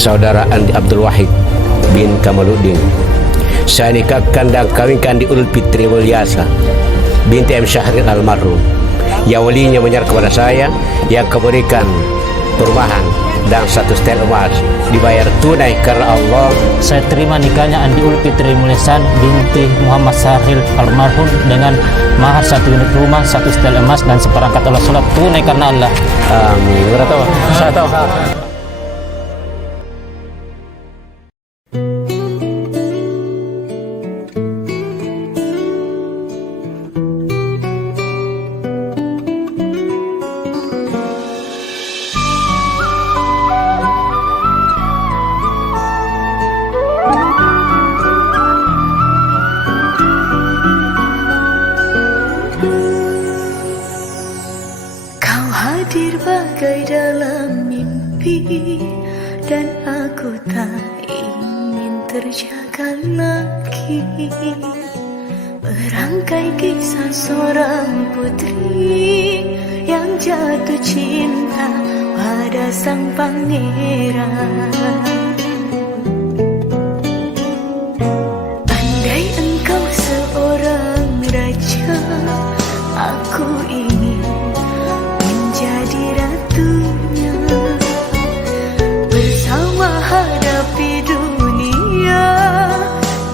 Saudara Andi Abdul Wahid bin Kamaluddin, saya nikahkan dan kawinkan di Ulul Fitri Mulyasa binti M. Syahril almarhum, yang walinya menyerah kepada saya, yang keberikan perumahan dan 1 setel emas dibayar tunai karena Allah. Saya terima nikahnya Andi Ulul Fitri Mulyasa binti Muhammad Syahril almarhum dengan mahar 1 unit rumah, 1 setel emas dan seperangkat alat sholat tunai karena Allah. Amin. Saya tahu. Hadir bagai dalam mimpi, dan aku tak ingin terjaga lagi. Merangkai kisah seorang putri yang jatuh cinta pada sang pangeran. Andai engkau seorang raja, aku ingin jadi ratunya, bersama hadapi dunia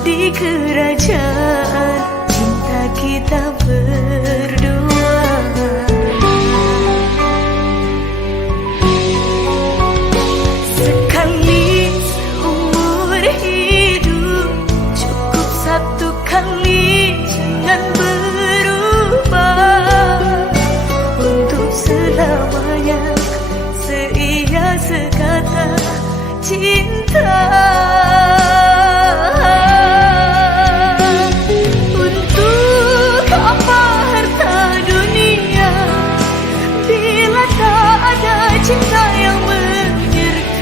di kerajaan cinta kita berdua. Sekali seumur hidup, cukup 1 kali, jangan berubah untuk selamanya, seia sekata cinta. Untuk apa harta dunia bila tak ada cinta yang menyertai?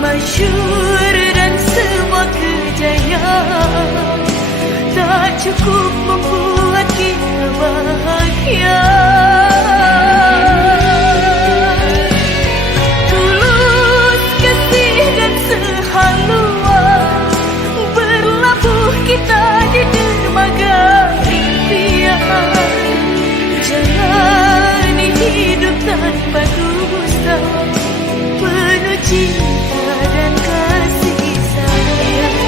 Masyhur dan semua kejayaan tak cukup membuat kita bahagia. Tulus kasih dan sehalua, berlabuh kita di dermaga impian. Jalani hidup tanpa dusta, penuh cinta dan kasih sayang.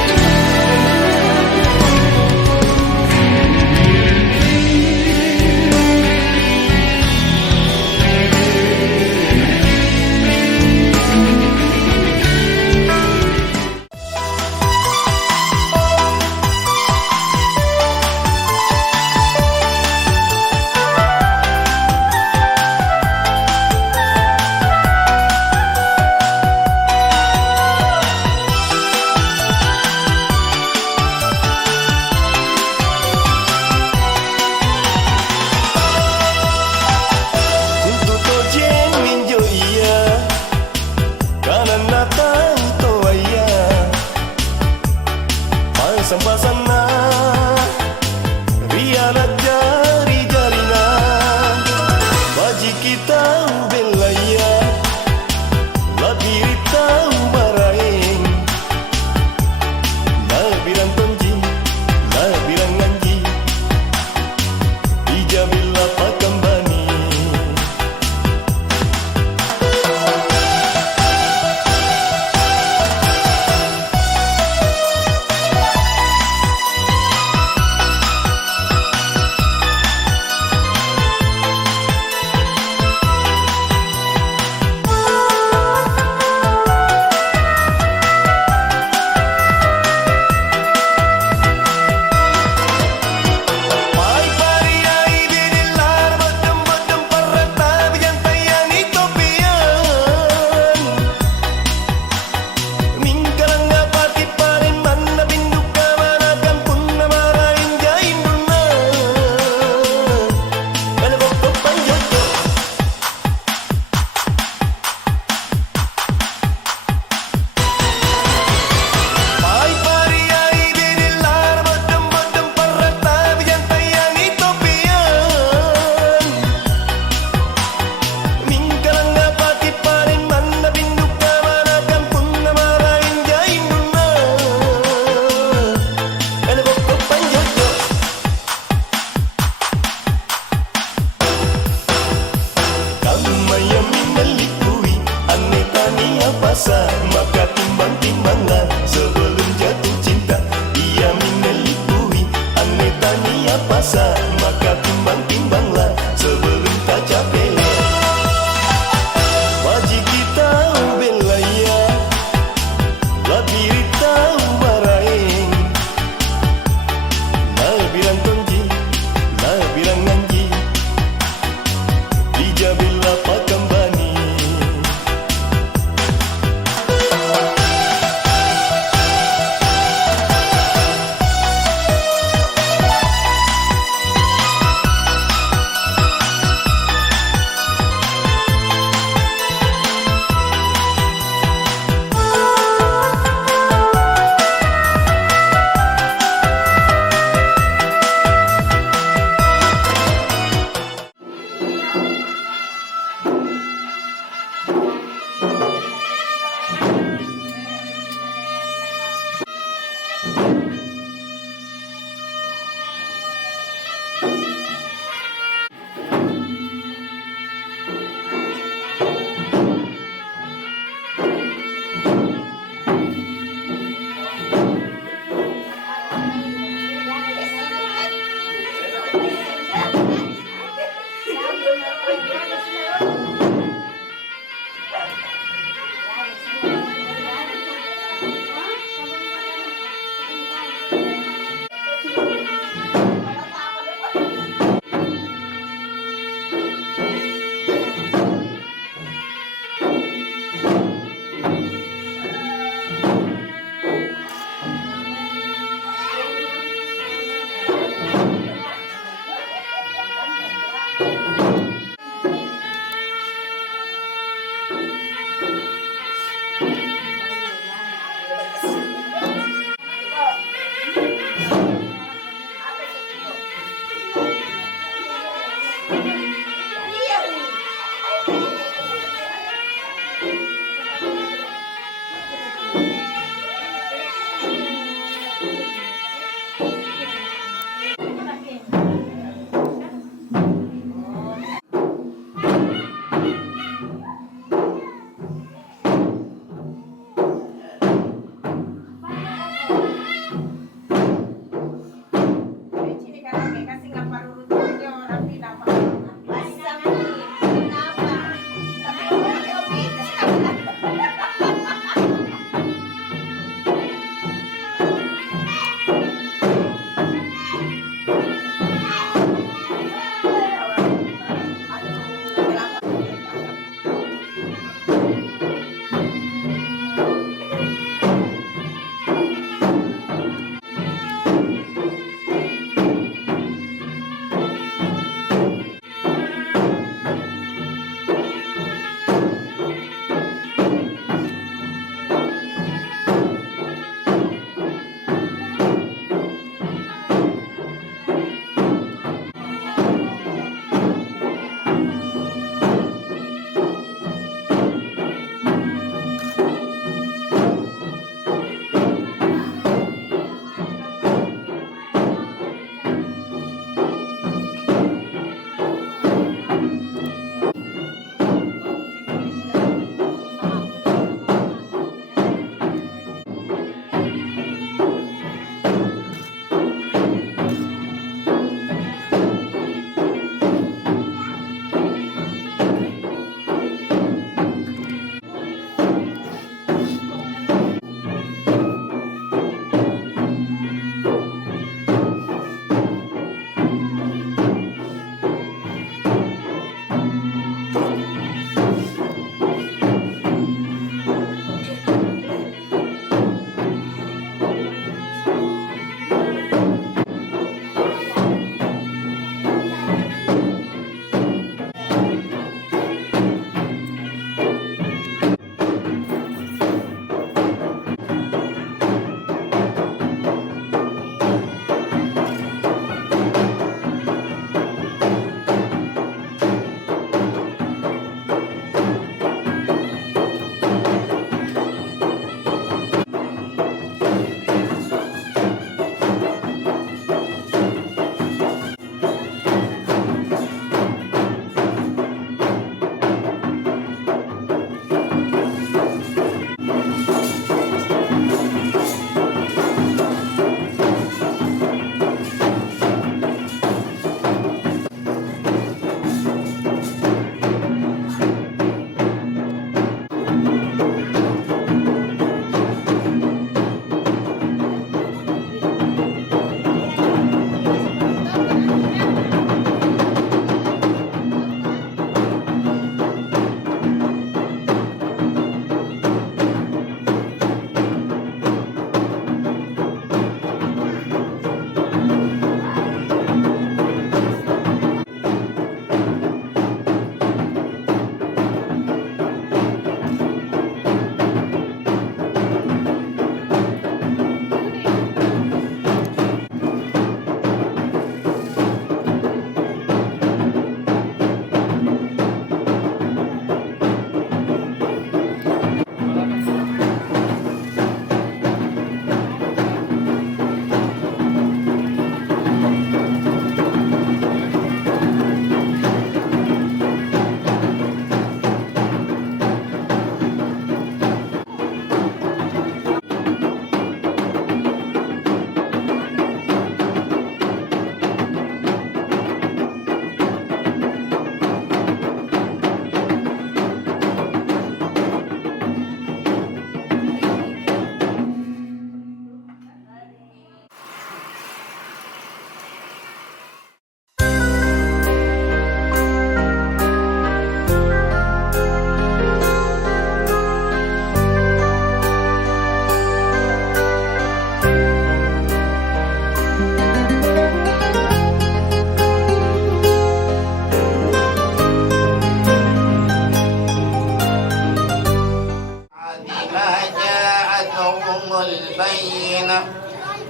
البينة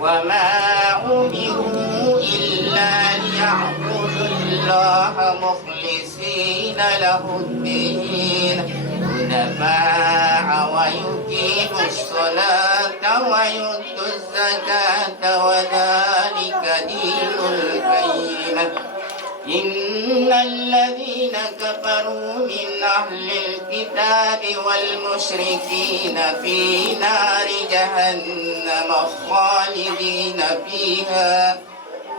وما أمروا إلا ليعبدوا الله الله مخلصين له الدين حنفاء ويقيموا الصلاة ويؤتوا الزكاة وذلك دين القيمة إن الذين كفروا من أهل الكتاب والمشركين في نار جهنم خالدين فيها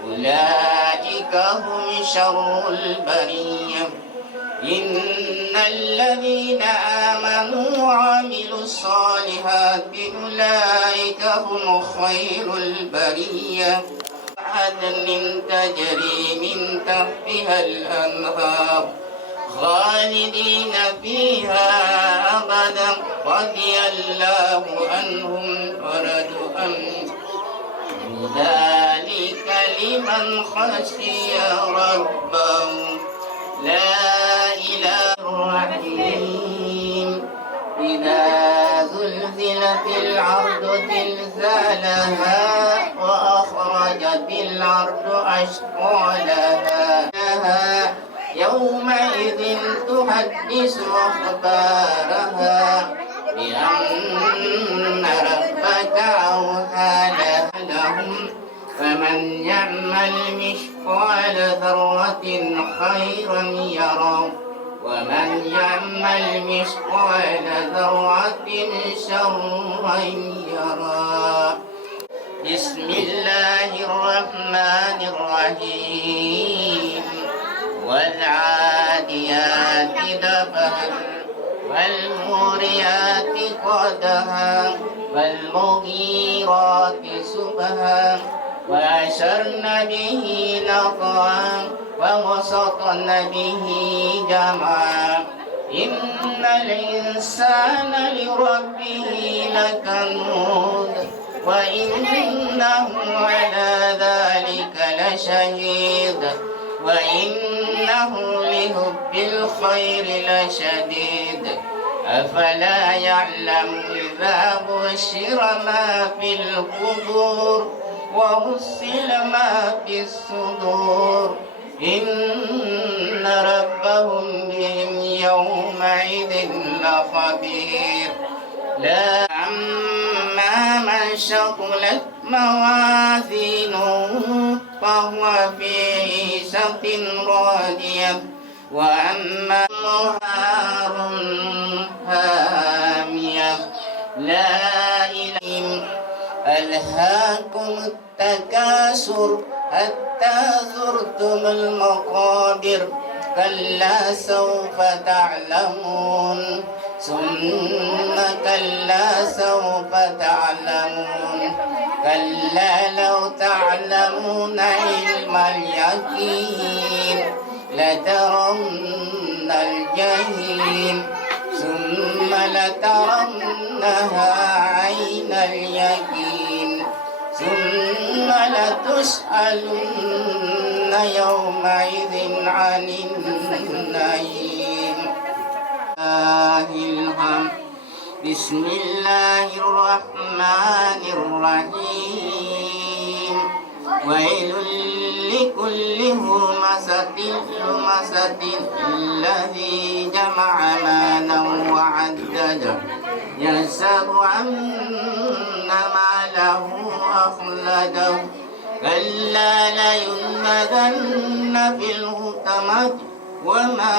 أولئك هم شر البرية إن الذين آمنوا وعملوا الصالحات أولئك هم خير البرية عدن تجري من تحتها الأنهار خالدين فيها أبدا رضي الله عنهم ورضوا عنه ذلك لمن خشي ربه لا إله الرحيم إذا زلزلت الأرض زلزالها وأخرجت الأرض أثقالها يومئذ تحدث أخبارها بأن ربك أوحى لهم فمن يعمل مثقال ذرة خيرا يره ومن يعمل مثقال ذرة شرا يره بسم الله الرحمن الرحيم والعاديات ضبحا والموريات قدحا والمغيرات صبحا وأشرن به نقعا ووسطن به جمعا إن الإنسان لربه لكنود وإنه على ذلك لشهيد وإنه لحب الخير لشديد أفلا يعلم إذا بشر ما في القبور وحصل ما في الصدور إن ربهم بهم يومئذ لخبير لا أما من شغلت موازينه فهو في عيشة راضية وأما نهار هامية لا إله ألهاكم التكاثر حتى زرتم المقابر كلا سوف تعلمون ثم كلا سوف تعلمون كلا لو تعلمون علم اليقين لترون الجحيم ثم لترونها عين اليقين ثم لتسألن يومئذ عن النعيم بسم الله الرحمن الرحيم ويل لكل همزة لمزة الذي جمع مالا وعدده يحسب أن ماله أخلده كلا لينبذن في الحطمة وما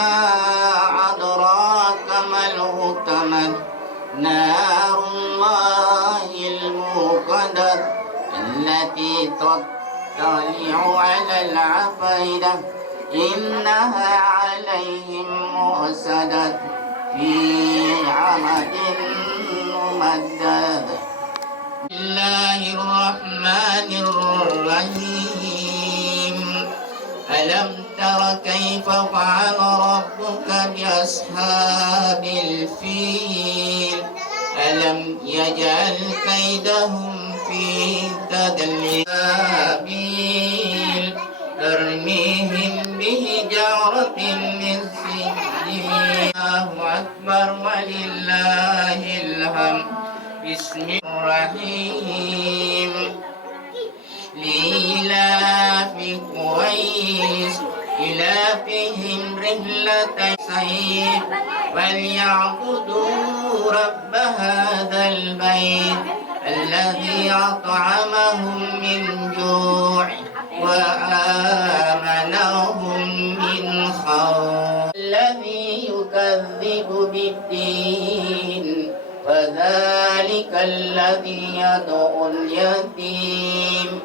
أدراك ما الحطمة نار الله الموقدة التي تطلع على العفيدة إنها عليهم مؤصدة في عمد ممدد بسم الله الرحمن الرحيم ألم تر كيف فعل ربك بأصحاب الفيل ألم يجعل كيدهم في تدليل ترميهم بحجارة من سجيل الله أكبر ولله الحمد بسم الرحيم لإلاف قريش إلافهم رحلة الصيف فليعبدوا رب هذا البيت الذي أطعمهم من جوع وآمنهم من خوف الذي يكذب بالدين فذلك الذي يدعو اليتيم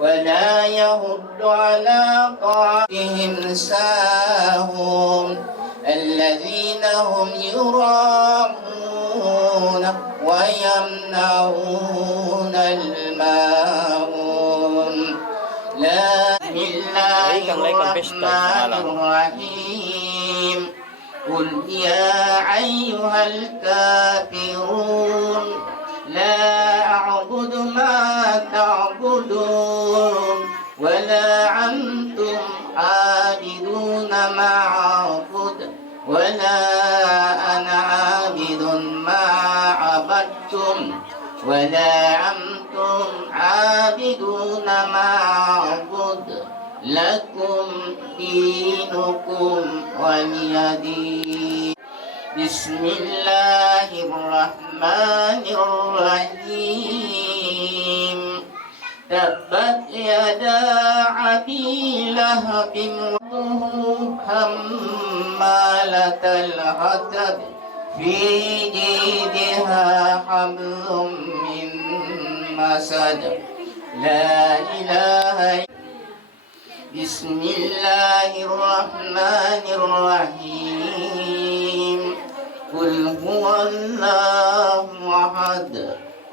ولا يهد على طعامهم ساهون الذين هم يراءون ويمنعون الماعون لا بالله الرحمن الرحيم قل يا أيها الكافرون لا أعبد ما تعبدون ولا أنتم عابدون ما أعبد ولا أنا عابد ما عبدتم ولا أنتم عابدون ما أعبد لكم دينكم ولي دين بسم الله الرحمن الرحيم تبت يدا أبي لهب حمالة الحطب في جيدها حبل من مسد لا إله إلا بسم الله الرحمن الرحيم قل هو الله أحد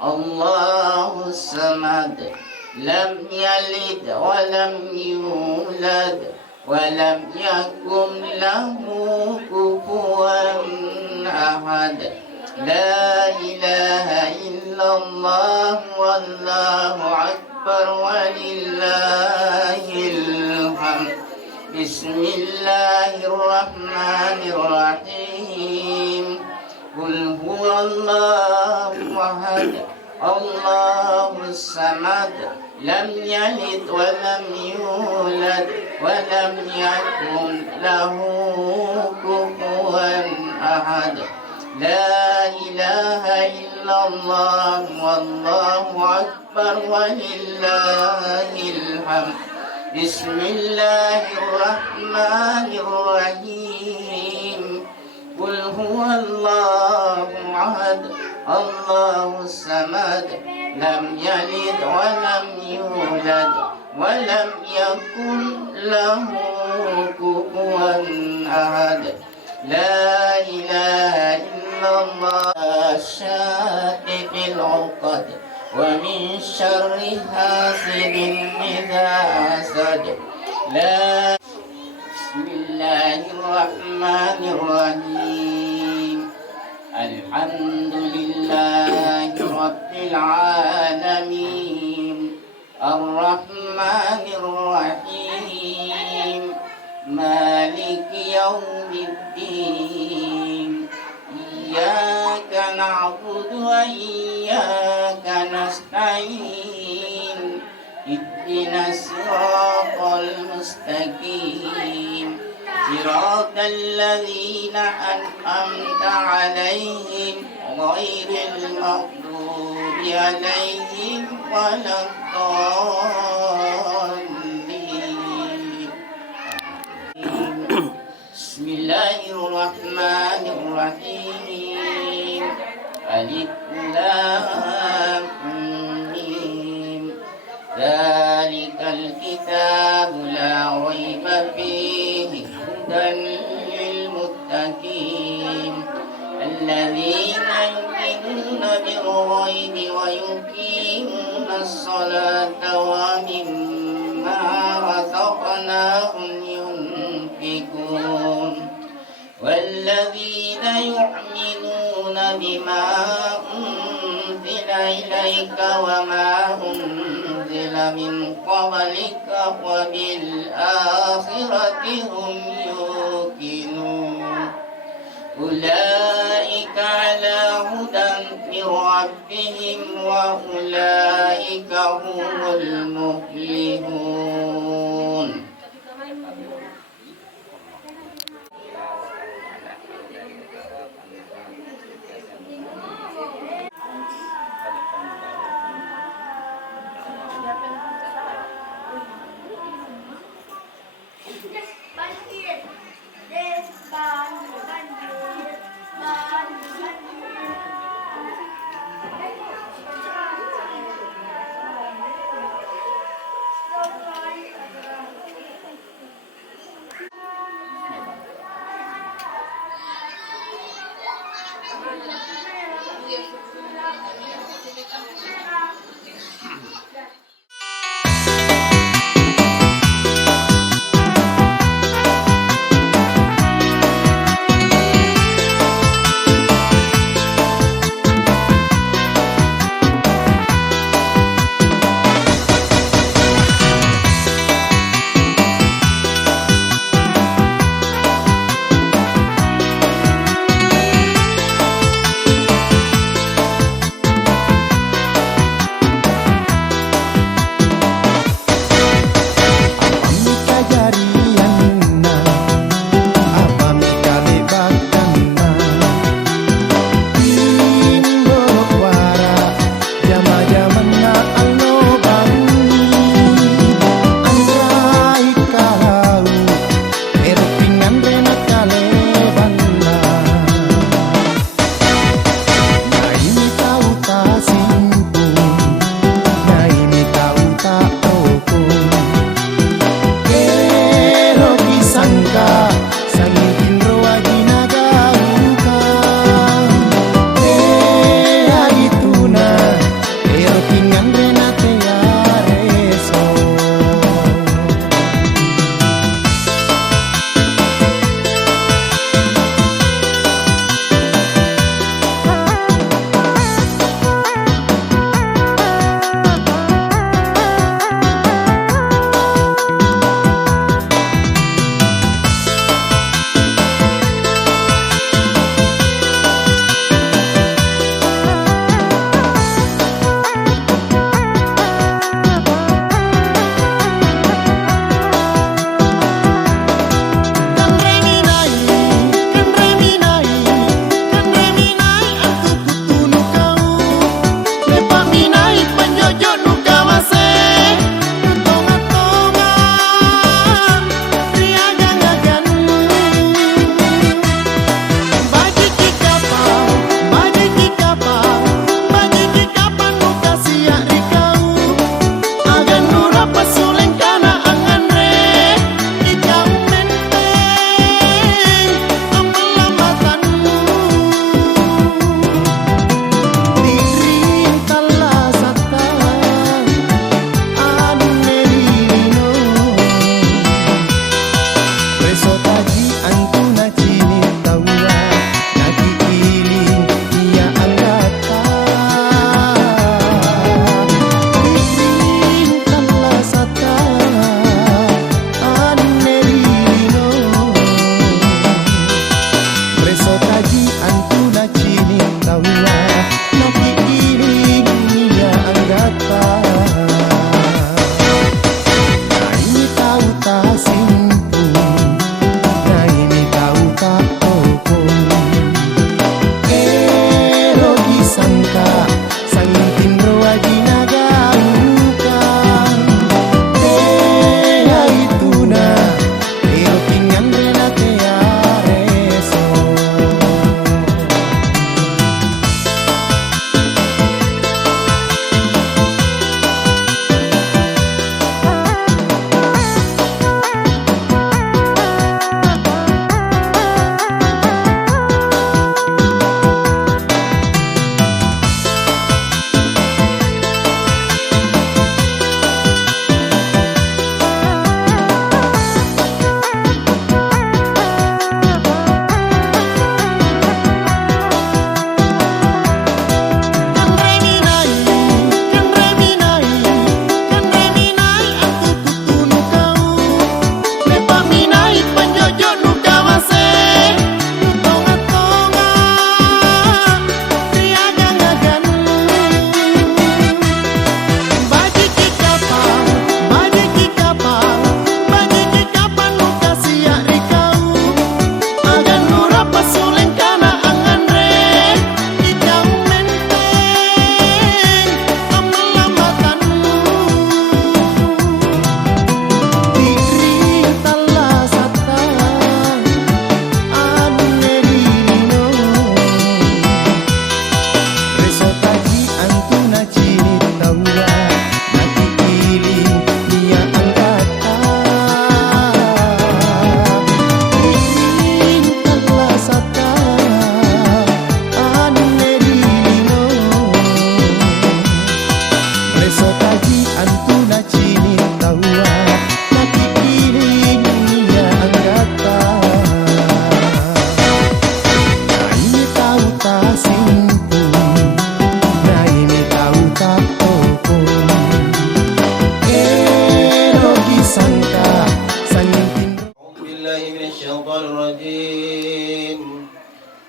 الله الصمد لم يلد ولم يولد ولم يكن له كفوا أحد لا إله إلا الله والله أكبر ولله الحمد بسم الله الرحمن الرحيم قل هو الله أحد الله الصمد لم يلد ولم يولد ولم يكن له كفوا أحد لا إله إلا الله والله أكبر ولله الحمد بسم الله الرحمن الرحيم قل هو الله أحد الله الصمد لم يلد ولم يولد ولم يكن له كفوا أحد لا إله إلا الله الشاتف العقد ومن شر حاسد إذا حسد لا بسم الله الرحمن الرحيم الحمد لله رب العالمين الرحمن الرحيم مالك يوم الدين إياك نعبد وإياك نستعين اهدنا الصراط المستقيم صراط الذين أنعمت عليهم غير المغضوب عليهم ولا الضالين بسم الله الرحمن الرحيم ألف لام ميم ذلك الكتاب لا ريب فيه هدى للمتقين الذين يؤمنون بالغيب ويقيمون الصلاة ومما رزقناهم ينفقون والذين يؤمنون بما أنزل إليك وما أنزل من قبلك وبالآخرة هم يوقنون أولئك على هدى من ربهم وأولئك هم المفلحون الرجيم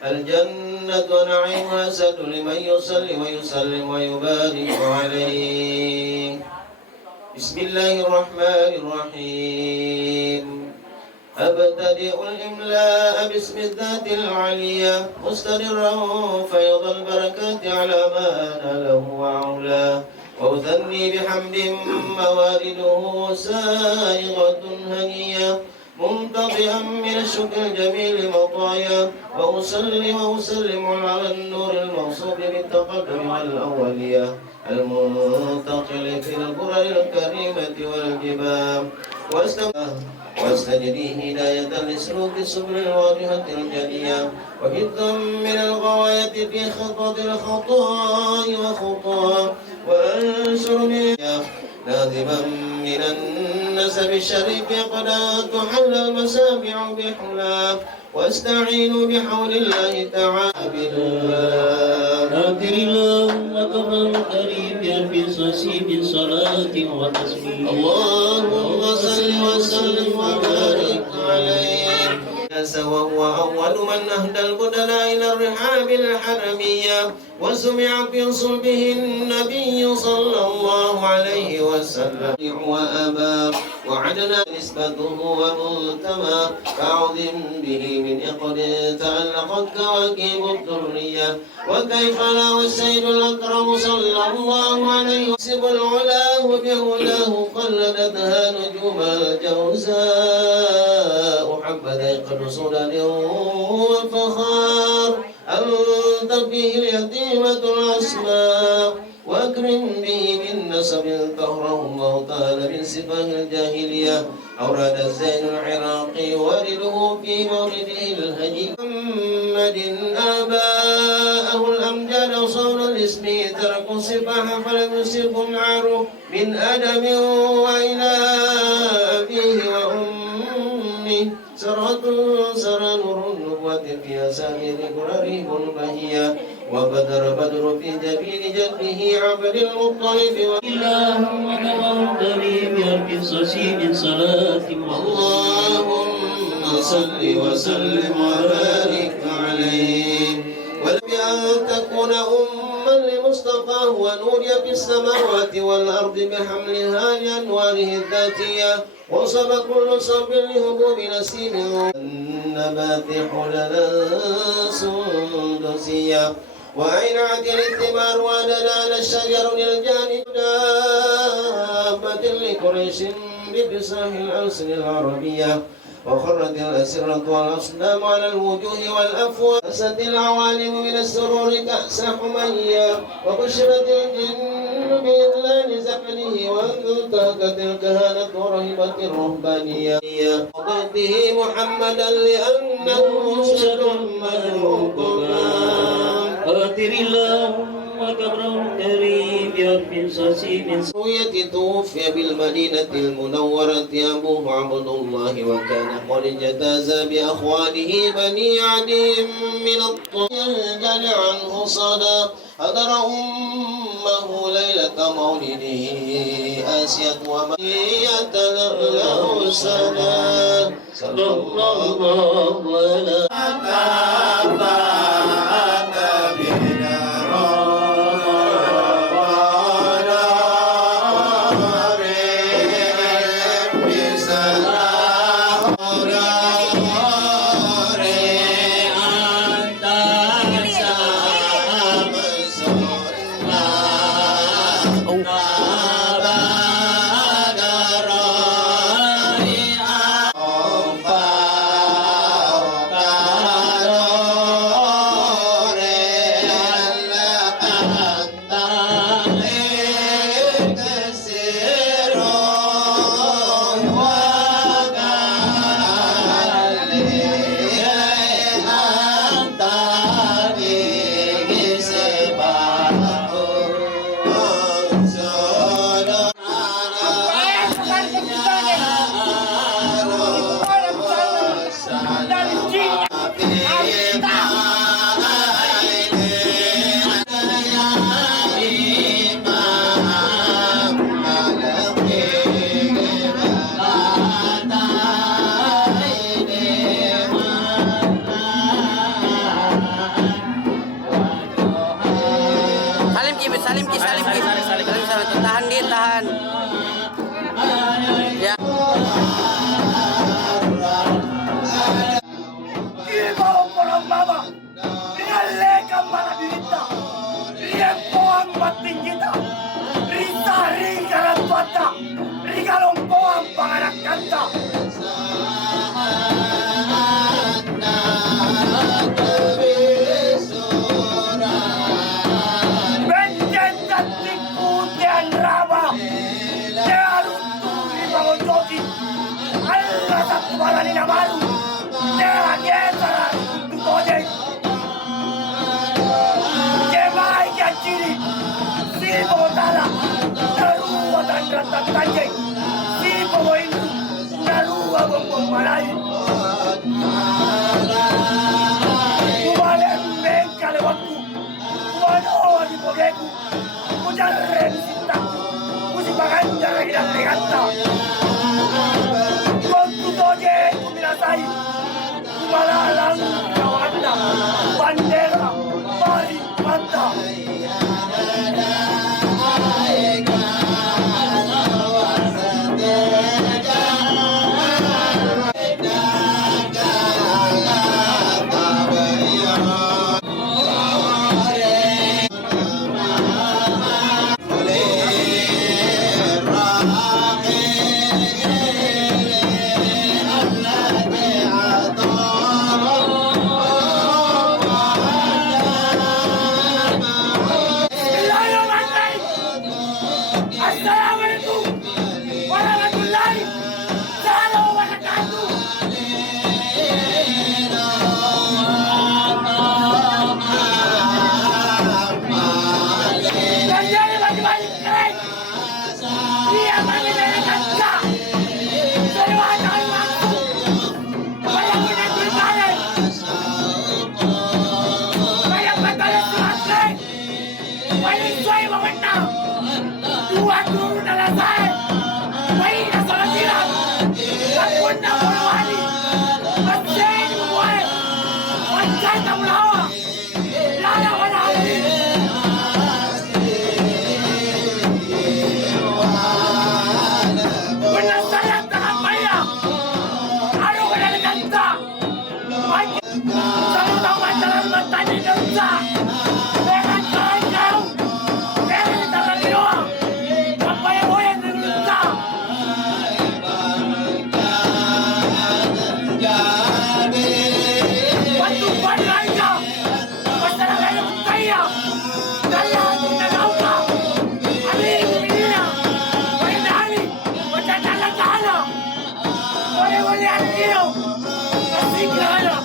الجنة نعيمها سد لمن يصلي ويسلم ويبارك عليه بسم الله الرحمن الرحيم أبتدئ الإملاء باسم الذات العليا مستمرا فيض البركات على ما ناله وعلاه وأثني بحمد موارده سائغة هنية منتطئا من الشكر الجميل مطايا وأصلي وأسلم على النور الموصوف بالتقدم والأولية المنتقل في القرى الكريمة والجبال واستجدي هداية لسلوك السبل الواضحة الجلية وحفظا من الغواية في خطوة الخطاء وخطاه وأنشر من ناظما من النسب الشريف قد تحل المسامع بحلاه واستعينوا بحول الله تعالى بالله آخر اللهم قبل الكريم بألف صسيب صلاة وتسبيح اللهم صل وسلم وبارك عليه وهو أول من أهدى البدلاء إلى الرحاب الحرمية وسمع في صلبه النبي صلى الله عليه وسلم وأبى وعدنا نسبته ومنتمى فعظم به من إقد تألقت كواكب الذرية وكيف لا والسيد الأكرم صلى الله عليه وسلم العلاه بهداه قلدتها نجوم الجوزاء حبذا يقل صدد وفخار أنت فيه اليتيمة الأسماء وأكرم به من نسب كهره الله تعالى من سفاه الجاهلية أوراد الزين العراقي ورده في مورده الهجي محمد آباءه الأمجاد صون الاسم تركوا السفاح فلم يسركم معروف من أدب وإلى أبيه وأمه سرى نور النبوة في أسامي قراريب البهية وبدر في جبين جده عبد المطلب اللهم قبل الكريم بألف صسيب صلاة اللهم صل وسلم وبارك عليه ولبأن تكون أما لمصطفاه ونوري في السماوات والأرض بحملها لأنواره الذاتية وصب كل صب لهبوب نسيم النبات حللا سندسية وأينعت الثمار ودلال الشجر للجانب دابة لقريش بفصاح الألسن العربية وخرت الأسرة والأصنام على الوجوه والأفواه أسد العوالم من السرور كأس حمية وبشرت الجن بإذلال زمنه وانتهكت الكهانة ورهبت الرهبانية وضيفه محمدا لأنه مرشد مهلوكما آخر اللهم قبل الكريم بألف صسيب توفي بالمدينة المنورة أبوه عبد الله وكان قد اجتاز بأخوانه بني عدي من الطيب ينجل عنه صدى حضر أمه ليلة مولده آسية ومية له سنة صلى الله على anak kanta. Vendetta di Puti Andrava, te alutturi Pagototi, alla Sappuala di Navaru, te la chiesa tu code. Che vai che aggiri, si votala, la rua tange, si pointu, la rua con malai. Kumalem bengkale waktu, kumano di pogeku, kujarren sintaku, kusipaganda ila regata. Kontu toje kuminasai, kumalalang kawanda, bandera, mari manta. Assalamualaikum warahmatullahi taala wabarakatuh. Terjadi bagi-bagi keren. Dia bagi dari kaca. Semua tahu langsung. Banyak minat berbalik. Banyak batalan surat. Banyak suai memenang. Dua turun adalah saya. Baik dan salah silam. Takut nak berwali. Masih membuat. Macam tak melawan. Lala pada hari. Benar saya tangan bayar. Aduh kena dikata. Selalu tahu macam bertanya dosa. Dengan kain kau. Dengan tangan doang. Apa yang boleh diminta? Bantu pada aja. Masalah lain saya. Saya tidak tahu kau. Hari ini boleh dari macam tangan tangan. Boleh hari ini. Kasih kerana.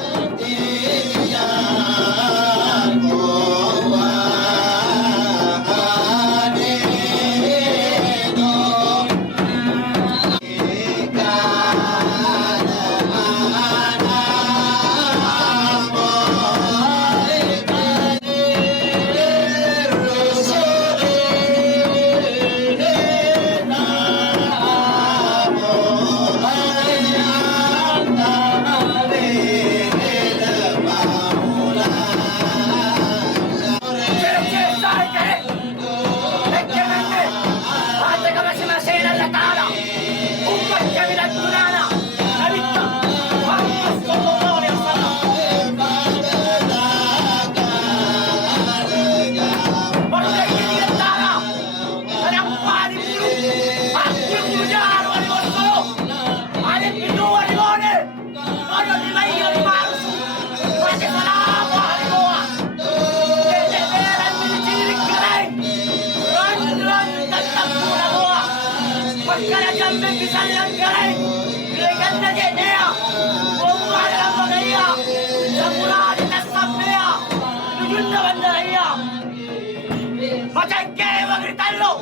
Macam kaya magritan lo.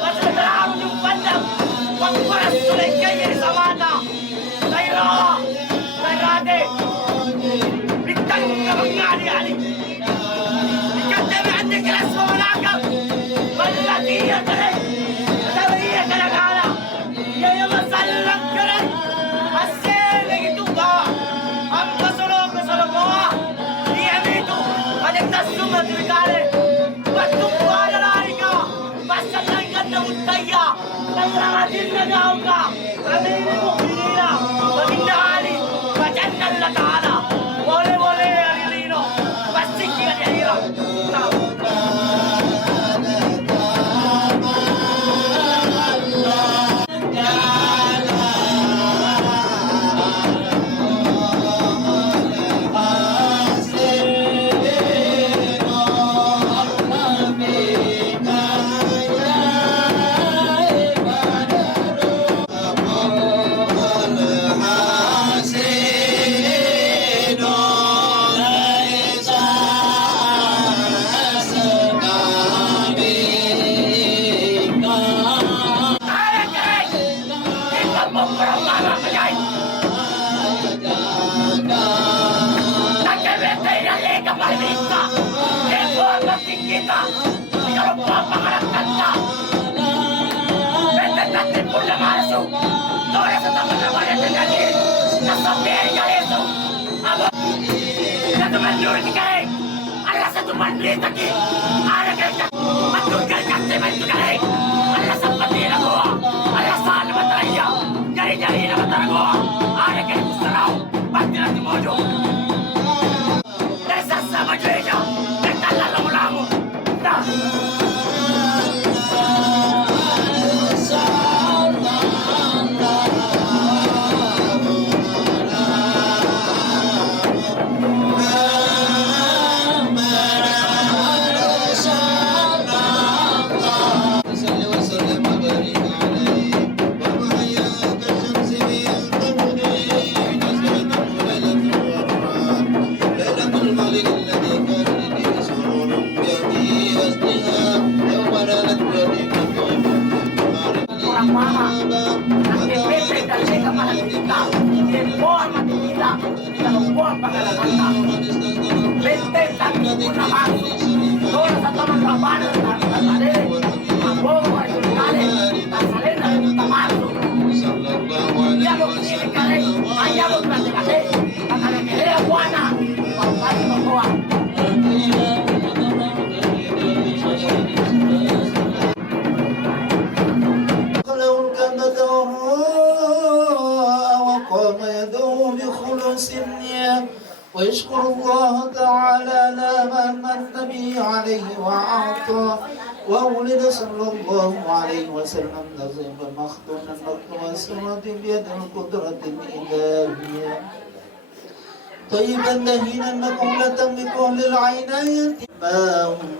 Macam terlalu yung pandang. Pagkuras tuloy kayo sa mata. Tayo Nagade. Bigtang ka mag-ali-ali. Ikat na ba ang nagkalas mo manakap? Malatiya ka rin. Matawaiya ka na kala. Yayo masalang ka rin. Asin ito ka. Ang kasulog mo. Iyan ito. Adagtas sumatwikari. Batung lari ka. Basta lang ka na untaya. Nagrangatin na daw ka. Aminin mo pinila. Magindahali. Macandal na taana. Wole arilino. Basta ka niya hirap. maliit ka! Ito ang magkikita! Hindi ka magpapangalaktan ka! Bente natin po na maso! Doon sa tapat na malit na din! Nasa Amerika ito! Abo! Natuman yun ka eh! Ala sa tumanlit aki! Ala ka ka! Matunggal ka sa mantugal eh! Ala sa patira mo! Ala sa namataya! Jari-jari na matarago! Ala ka yung saraw! Pati na timojo! Nasasama dyan! Nagtalala mo lang mo! Na! صل وسلم وبارك عليه ومحياك الشمس بالتمجيد نزلة وليلة القرآن ليلة المولد الذي كان لديه سرور بيده وزنها يوم نالت بيده Kurang mama! Nagbibente kasi ka malagit ka! Hindi mo ang matinila! Hindi mo ang paglalakad ka! Bente natin po na maso! Doon sa tamang kabanan na tasalin! Ang buong ay tulikalin! Tasalin na rin ang maso! صلى الله عليه Ayaw mo kinilig ka rin! Ayaw mo kasi kasi! Ang kalagili ang buwana! Pagkali mo buwan! لو كبده وقام يدعو بخلوص النية ويشكر الله تعالى على ما من به عليه وأعطى وولد صلى الله عليه وسلم نظيما مختونا مكتوما سرة بيد القدرة الإلهية طيبا دهينا مقولة بكل العناية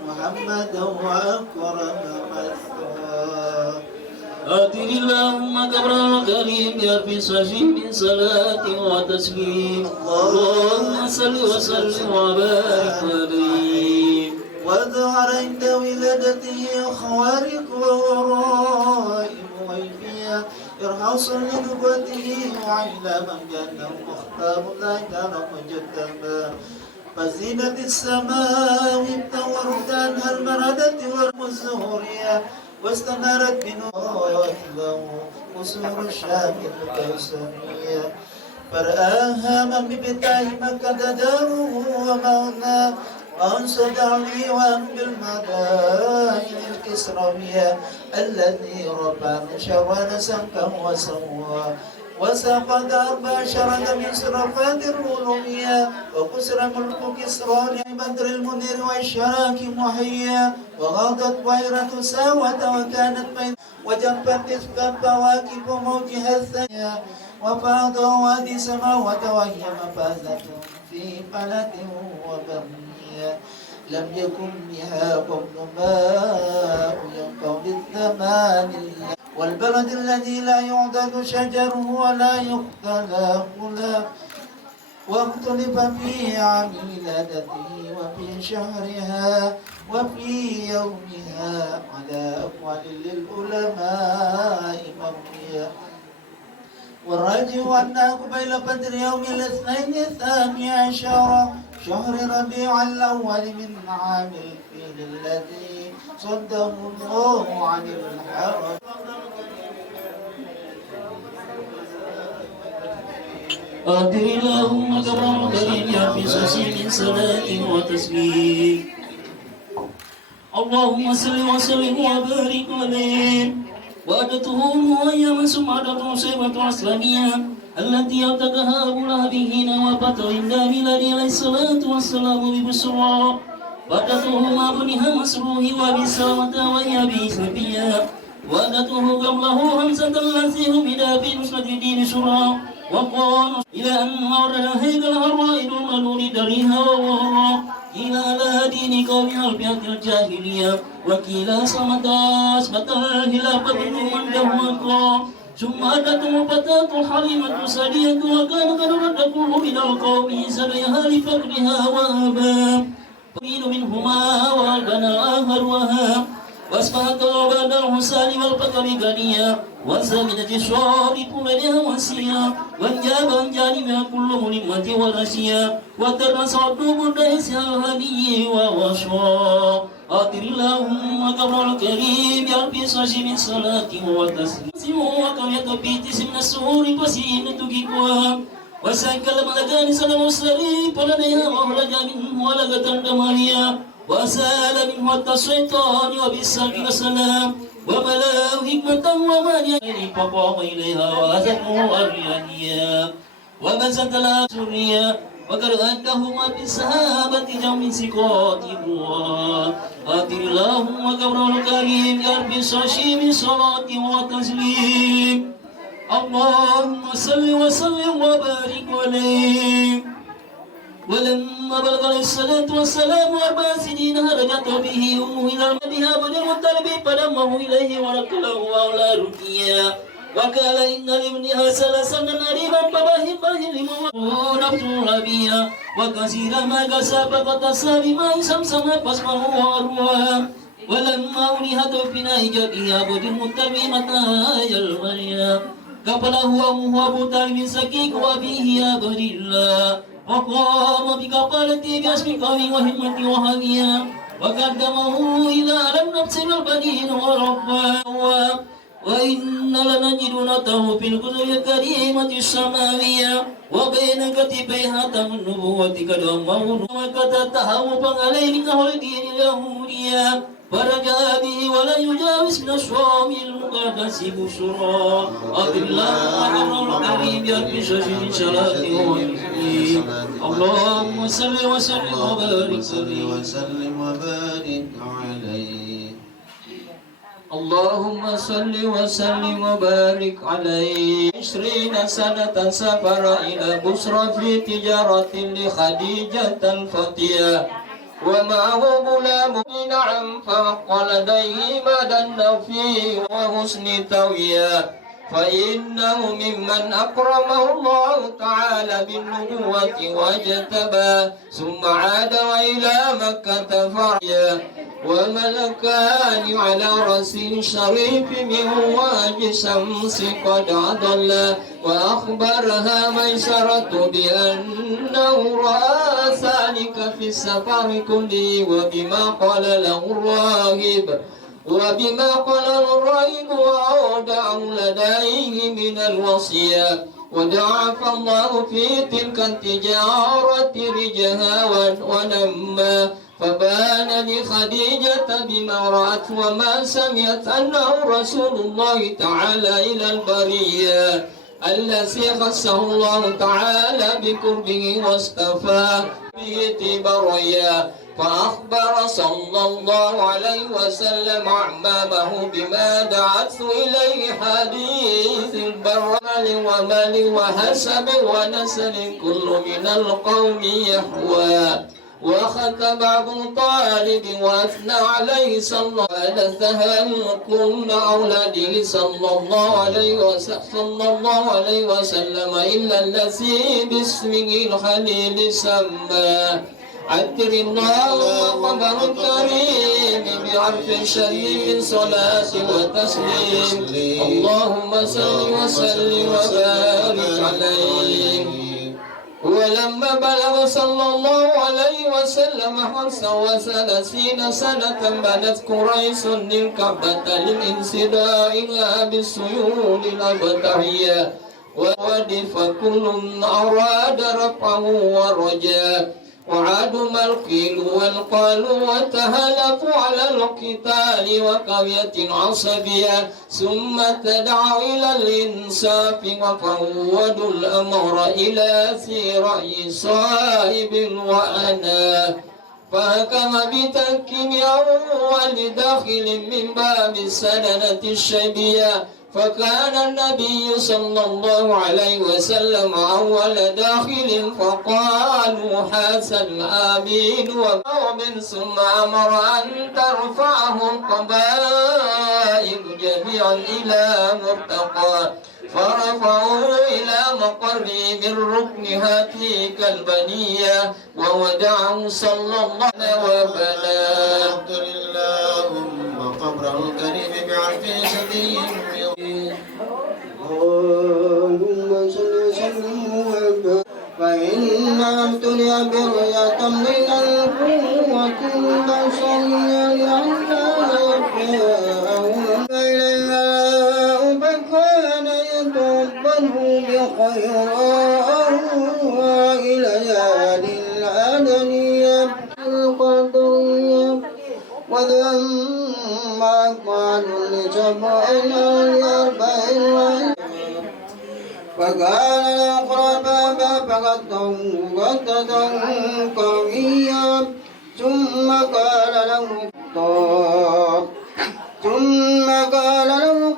محمدا وأكرم مثواه آتي اللهم كبر الكريم يرفي صجي من صلاة وتسليم اللهم صل وسلم وبارك عليه وظهر عند ولادته خوارق وغرائب ويفيا يرحص لنبوته وعلى من كان مختار الله تعالى مجدما فزينة السماء ابتورت عنها المردة والمزهورية واستنارت بنور قصور الشام القيصرية فرآها من ببتاه مكة داره ومغنى وانصد عليوان بالمدائن الكسروية الذي رفع شوان سمكا وسوى وسقط 14 من صرفات الرومية وكسر ملك كسرى لبدر المنير والشراك محيا وغاضت بيرة ساوة وكانت بين وجنبت تلك الكواكب موجها الثانية وفاض وادي سماوة وهي مفازة في بلد وبنية لم يكن بها قبل ماء ينقض الزمان والبلد الذي لا يعدد شجره ولا يختلف له واختلف في عن ولادته وفي شهرها وفي يومها على أقوال للعلماء مبنية والراجع أن قبيل بدر يوم الاثنين 12 شهر ربيع الأول من عام الفيل الذي صده الله عن الحرم آتي اللهم كبر الكريم يرفي صجي من صلاة وتسليم اللهم صل وسلم وبارك عليه وعدته أيام ثم عدته شيبة إسلامية التي ابتدأها أبو لهب حين وفات عند ميلاد عليه الصلاة والسلام ببشرى وعدته مع ابنها مسروه وبسلامة وهي بإسلامية وعدته قبله همزة الذي همد في نصرة دين شرى وقال إلى أن أورد هيك الهرائد المنون دريها وورا إلى على دين قوم البيئة الجاهلية وكلا صمت أثبت الخلافة من دهوكا ثم أتته فتاة حليمة سرية وكان قد رد كل من القوم سريها لفقرها وأبا قليل منهما وكان الآخر وها واسمعك بعد الحسان والقدر غنيا وزمنة الشعر لها وسيا وانجاب جانبها كل ملمة ورشيا ودرس عدوب الرئيس الهني ووشوا آخر اللهم قبر الكريم يربي صجي من صلاة والتسليم وكم يتبيت من السهور وسين تقيقها وسكل ملكان سلام السليم فلديها مهلجا منه ولغة دماليا وسال منه الشيطان وبالسلك والسلام وملاه حكمة ومانيا فقام إليها وأزمه الريانيا وبسط لها سريا وقرأتهما بالسهابة جمع سقاط آخر اللهم قبر الكريم يربي الشاشي بالصلاة والتسليم اللهم صل وسلم وبارك عليه ولما بلغ الصلاة والسلام 4 سنين هرجت به أمه إلى المدينة بن المطلب فدمه إليه وركله أولى رقيا وقال إن لابنها 3 سنين قريبا فباهم نفس ربيا وكثيرا ما كسب فقد بما سمسم فاسمه وأروها ولما أوليها بنا إجابها بن المطلب متى المريا قبله أمه أبو طالب سكيك وأبيه يا بني الله وقام بكفالة باسم قوي وهمة وهنيا وقدمه إلى النفس والبنين ورباه وإن لنجدنته في الكتب الكريمة السماوية وبين كتبيها تم النبوة قد أمه وكتبتها وفعليه الدين اليهودية فرجع به ولن يجاوز من الشام المقدس بشرى أبي الله أمر الكريم يربي شجر شلاته والمسلمين اللهم صل وسلم وبارك عليه اللهم صل وسلم وبارك عليه 20 سنة سافر إلى بصرى في تجارة لخديجة الفتية ومعه غلام نعم فوق لديه مدى النفي وحسن تويا فإنه ممن أكرمه الله تعالى بالنبوة واجتبى ثم عاد إلى مكة فريا وملكان على رأس الشريف من واج شمس قد أضل وأخبرها ميسرة بأنه رأى ذلك في السفر كله وبما قال له وأودع لديه من الوصية وضعف الله في تلك التجارة رجها ونما فبان لخديجة بما رأت وما سمعت أنه رسول الله تعالى إلى البرية الذي خصه الله تعالى بقربه واصطفاه به بريا فأخبر صلى الله عليه وسلم أعمامه بما دعته إليه حديث البرمل ومال وحسب ونسل كل من القوم يحوى وختم أبو طالب وأثنى عليه صلى الله عليه وسلم كل أولاده صلى الله عليه وسلم إلا الذي باسمه الخليل سماه عطر الله وقدر الكريم بعرف شريف من صلاة وتسليم اللهم صل وسلم وبارك عليه ولما بلغ صلى الله عليه وسلم 35 سنة بنت قريش الكعبة لانسدائها بالسيول الأبتحية ودف كل أراد رفعه ورجاه وعادوا القيل والقال وتهلكوا على القتال وقوية عصبية ثم تدعوا إلى الإنصاف وفوضوا الأمر إلى رأي صاحب وأنا فحكم بتحكيم أول داخل من باب السنة الشيبية فكان النبي صلى الله عليه وسلم أول داخل فقالوا حسن آمين ومن ثم أمر أن ترفعه القبائل جميعا إلى مرتقى فرفعوا إلى مقره من ركنها تلك البنية وودعه صلى الله عليه وسلم قبره الكريم بعرف سدي اللهم صل وسلم وبارك فإن ابتلي برؤية من القوة البصرية لأنها إليها فكان يتوبه بخيرا إليالي العدنية القدرية وذما قالوا لسبع لأربع فقال الأقرب فقدته قدة قوية ثم قال له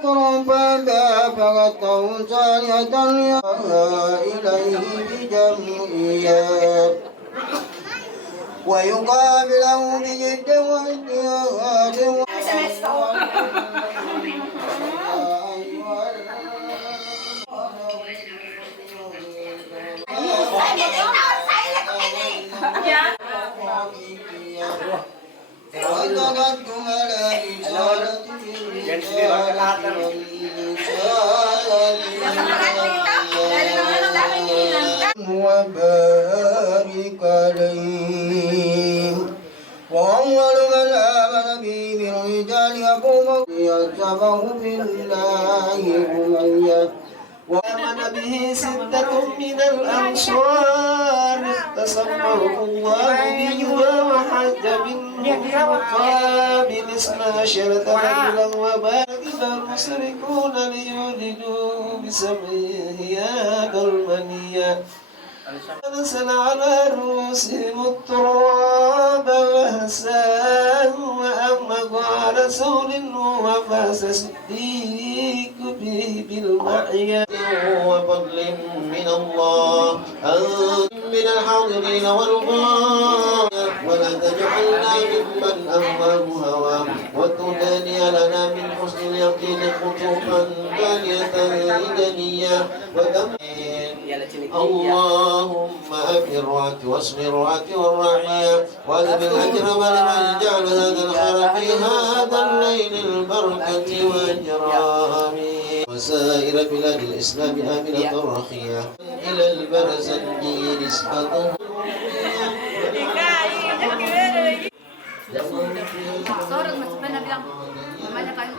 قرب فقدته ثانية إليه بجمعيات ويقابله بجد واجتهاد وتقدم على رسالة وبارك عليه وأول من آمن به من رجال أبو بكر يتبه بالله أمية وآمن به ستة من الأنصار تسمهم الله بهما وحج منهم قابل 12 رجلا وبارك المشركون ليولدوا بسمعه هذا المنية نزل على رؤوسهم التراب وهساه وأملق على سول وفاس صديق به بالمحيا وفضل من الله من الحاضرين والغائب ولا تجعلنا ممن أهواه هواه والتداني لنا من حسن اليقين خطوفا دانية دنيا اللهم أكرم الرعاة واسم الرعاة والرعية وأذب الأجر ولمن جعل هذا الخير في هذا الليل البركة والإكرام وسائر بلاد الإسلام آمنة رخية إلى البرزنجي نسبته Sorot, mas ba na bilang, mamanya kayo